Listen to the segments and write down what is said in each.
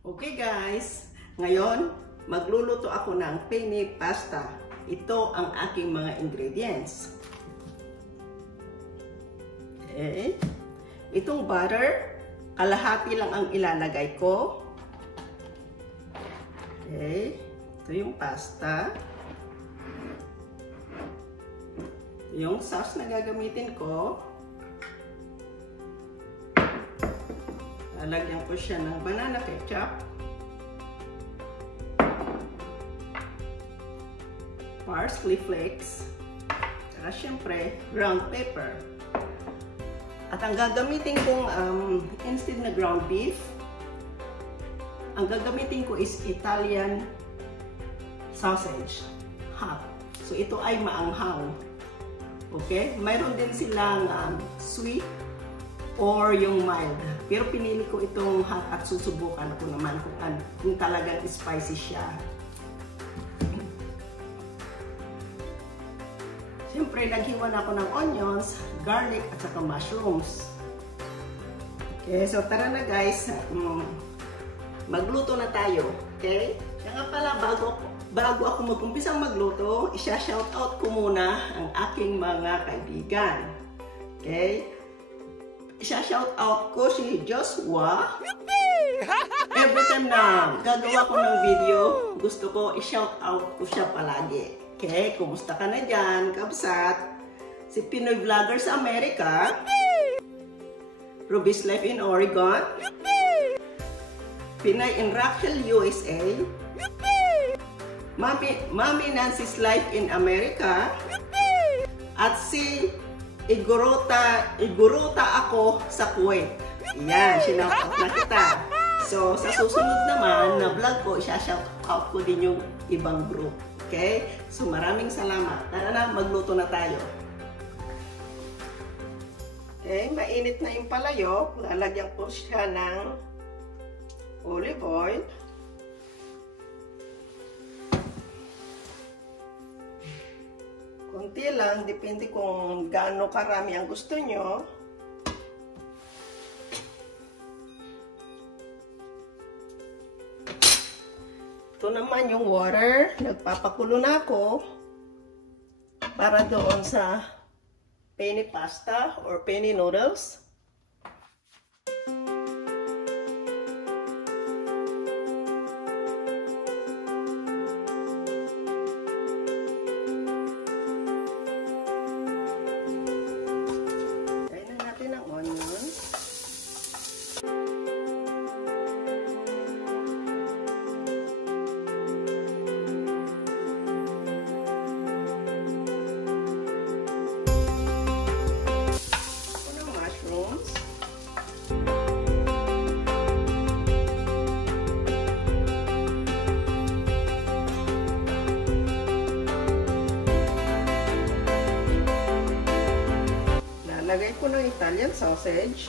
Okay guys, ngayon magluluto ako ng penne pasta. Ito ang aking mga ingredients. Okay. Itong butter, kalahati lang ang ilalagay ko. Okay. Ito yung pasta. Yung sauce na gagamitin ko. Lalagyan ko siya ng banana ketchup, parsley flakes, at syempre ground pepper. At ang gagamitin kong instead na ground beef, ang gagamitin ko is Italian sausage, hot. So ito ay maanghang. Okay? Mayroon din silang sweet or yung mild. Pero pinili ko itong hot at susubukan ko naman kung talagang spicy siya. Siyempre, naghiwa na ako ng onions, garlic, at saka mushrooms. Okay, so tara na guys. Magluto na tayo. Okay? Kaya nga pala, bago ako mag-umpisang magluto, isa-shoutout ko muna ang aking mga kaibigan. Okay? Isa-shoutout ko si Joshua. Every time na gagawa ko ng video, gusto ko i-shoutout ko siya palagi. Okay, kumusta ka na dyan, kabsat? Si Pinoy Vlogger sa Amerika. Rubie's Life in Oregon. Pinay in Rockhill, USA. Mami Nancy's Life in America. At si Igorota ako sa Kuwait. Yan, sinoutout na kita. So, sa susunod naman na vlog ko, isa-shoutout ko din yung ibang group. Okay? So, maraming salamat. Tara na, magluto na tayo. Okay, mainit na yung palayok. Lalagyan ko siya ng olive oil. Kunti lang, depende kung gaano karami ang gusto nyo. Ito naman yung water. Nagpapakulo na ako para doon sa penne pasta or penne noodles. Lagay ko ng Italian sausage.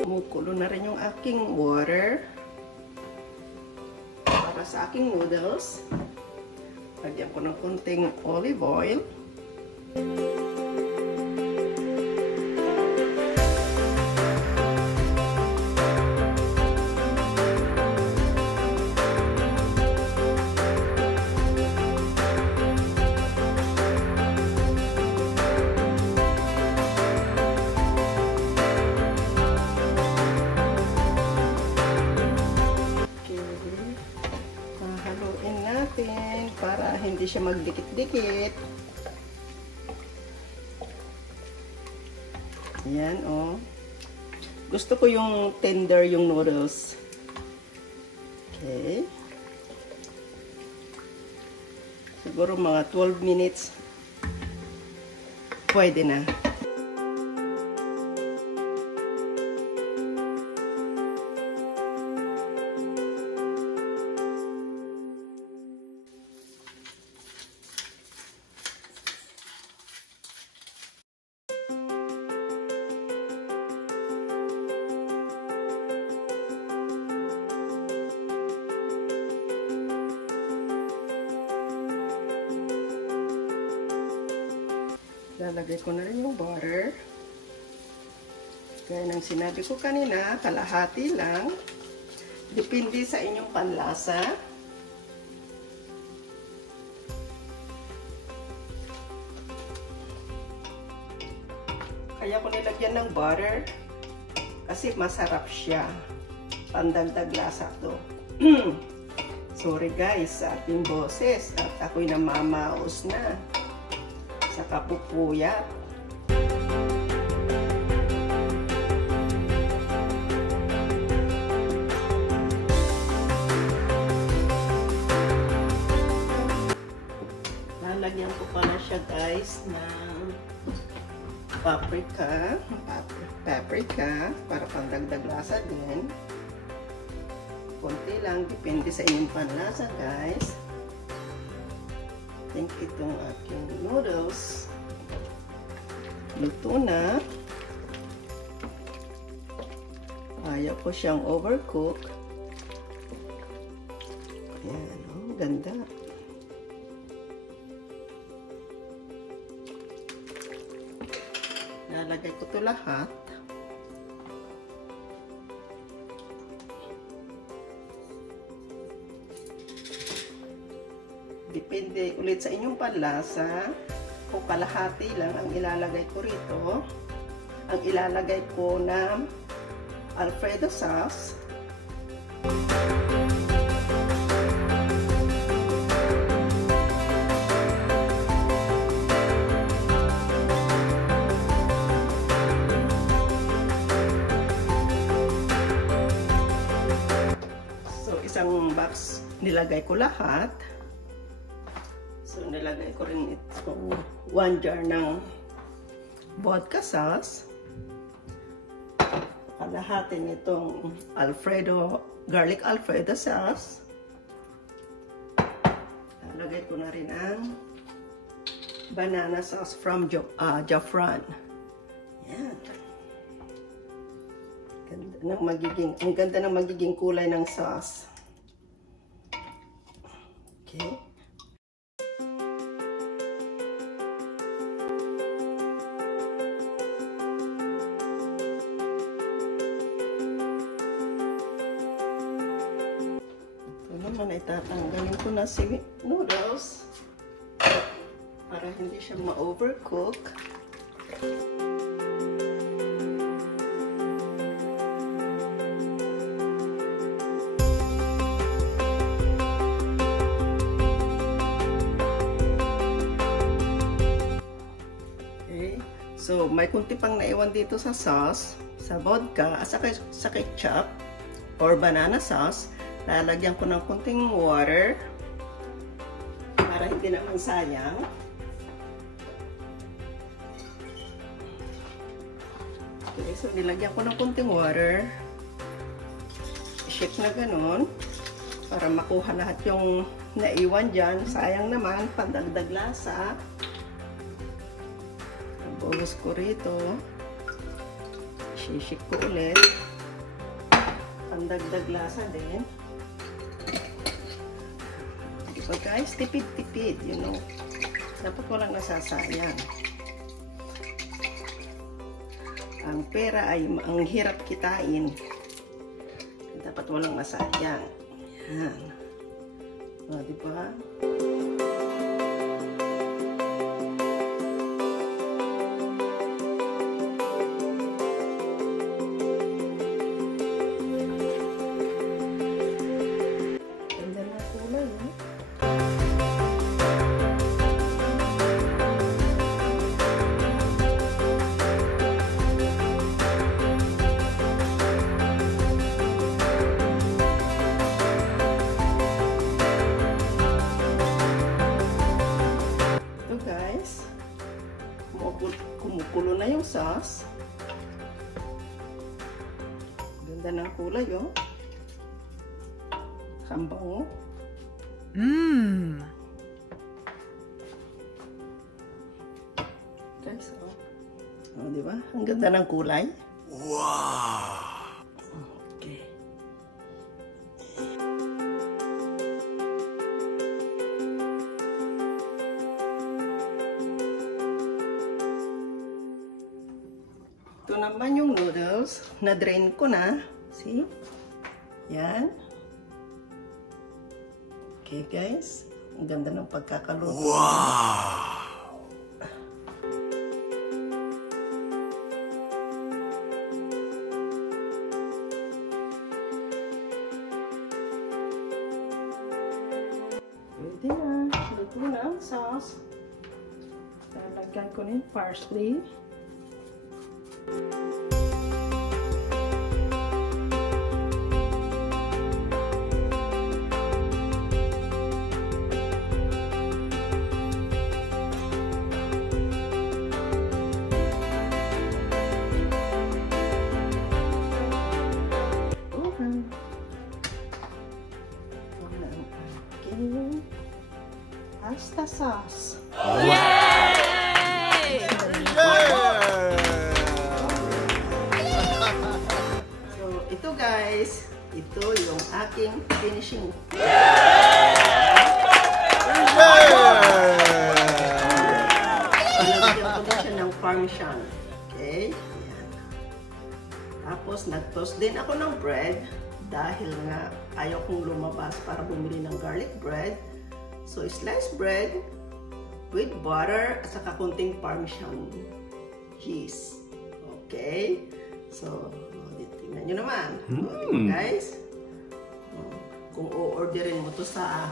Kumukulo na rin yung aking water para sa aking noodles. Lagyan ko ng konting olive oil. Para hindi siya magdikit-dikit. Ayan, oh. Gusto ko yung tender yung noodles. Okay. Siguro mga 12 minutes. Pwede na. Lalagay ko na rin yung butter. Kaya nang sinabi ko kanina, kalahati lang. Depende sa inyong panlasa. Kaya ko nilagyan ng butter kasi masarap siya. Pandagdag lasa to. Sorry guys sa ating boses at ako'y namamaos na sa kapupuyat. Lalagyan ko pala siya guys ng paprika para pandagdag lasa din. Konti lang, depende sa inyong panlasa guys. I think itong aking noodles luto na. Ayaw ko siyang overcook. Ayan, oh, ganda. Nalagay ko ito lahat. Depende ulit sa inyong panlasa. Kung kalahati lang ang ilalagay ko rito. Ang ilalagay ko na Alfredo sauce. So, isang box nilagay ko lahat. So, nilagay ko rin itong 1 jar ng vodka sauce. Kalahati nitong garlic Alfredo sauce. Nilagay ko na rin ang banana sauce from Jufran. Yan. Ang ganda ng magiging kulay ng sauce. Okay. Itatanggalin ko na si noodles para hindi siya ma-overcook. Okay. So, may kunti pang naiwan dito sa sauce, sa vodka, sa ketchup or banana sauce. Lalagyan ko ng kunting water para hindi naman sayang. Okay, so nilagyan ko ng kunting water. I-shake na ganun para makuha lahat yung naiwan dyan. Sayang naman, pandagdag lasa. Buhos ko rito. I-shake ko ulit. Pandagdag lasa din. Diba guys, tipid-tipid, you know. Dapat walang nasasayang. Ang pera ay ang hirap kitain. Dapat walang nasayang. Yan. O, diba? Kumukulo na yung sauce. Ganda ng kulay, oh. Kambango. Guys, oh. Oh, di ba? Ang ganda ng kulay. Wow! Okay. Ito naman yung noodles. Na-drain ko na. See? Yan. Okay, guys. Ang ganda ng pagkakaluto. Wow! Pwede na. Luto na ang sauce. Lalagyan ko na yung parsley. Pasta sauce. Yay! So, ito guys, ito yung aking finishing. Nalagyan ko na siya ng parmesan. Okay? Ayan. Tapos, nag-toast din ako ng bread dahil nga ayaw kong lumabas para bumili ng garlic bread. So, sliced bread with butter at saka konting parmesan cheese. Okay? So, tingnan nyo naman. Guys, kung o-orderin mo to sa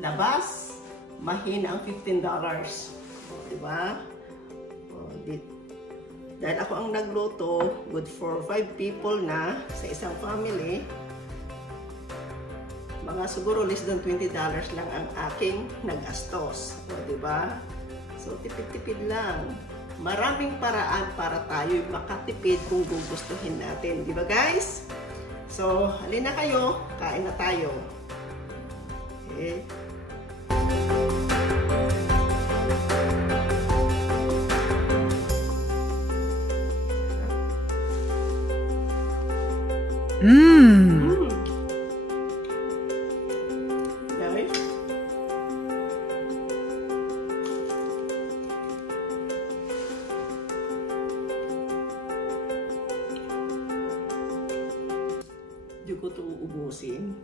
labas, mahina ang $15. Diba? Dahil ako ang nagluto, good for 5 people na sa isang family, mga siguro less than $20 lang ang aking nagastos. O, diba? So, tipid-tipid lang. Maraming paraan para tayo makatipid kung gugustuhin natin. Diba, guys? So, halina kayo. Kain na tayo. Okay. Hindi ko ito uubusin.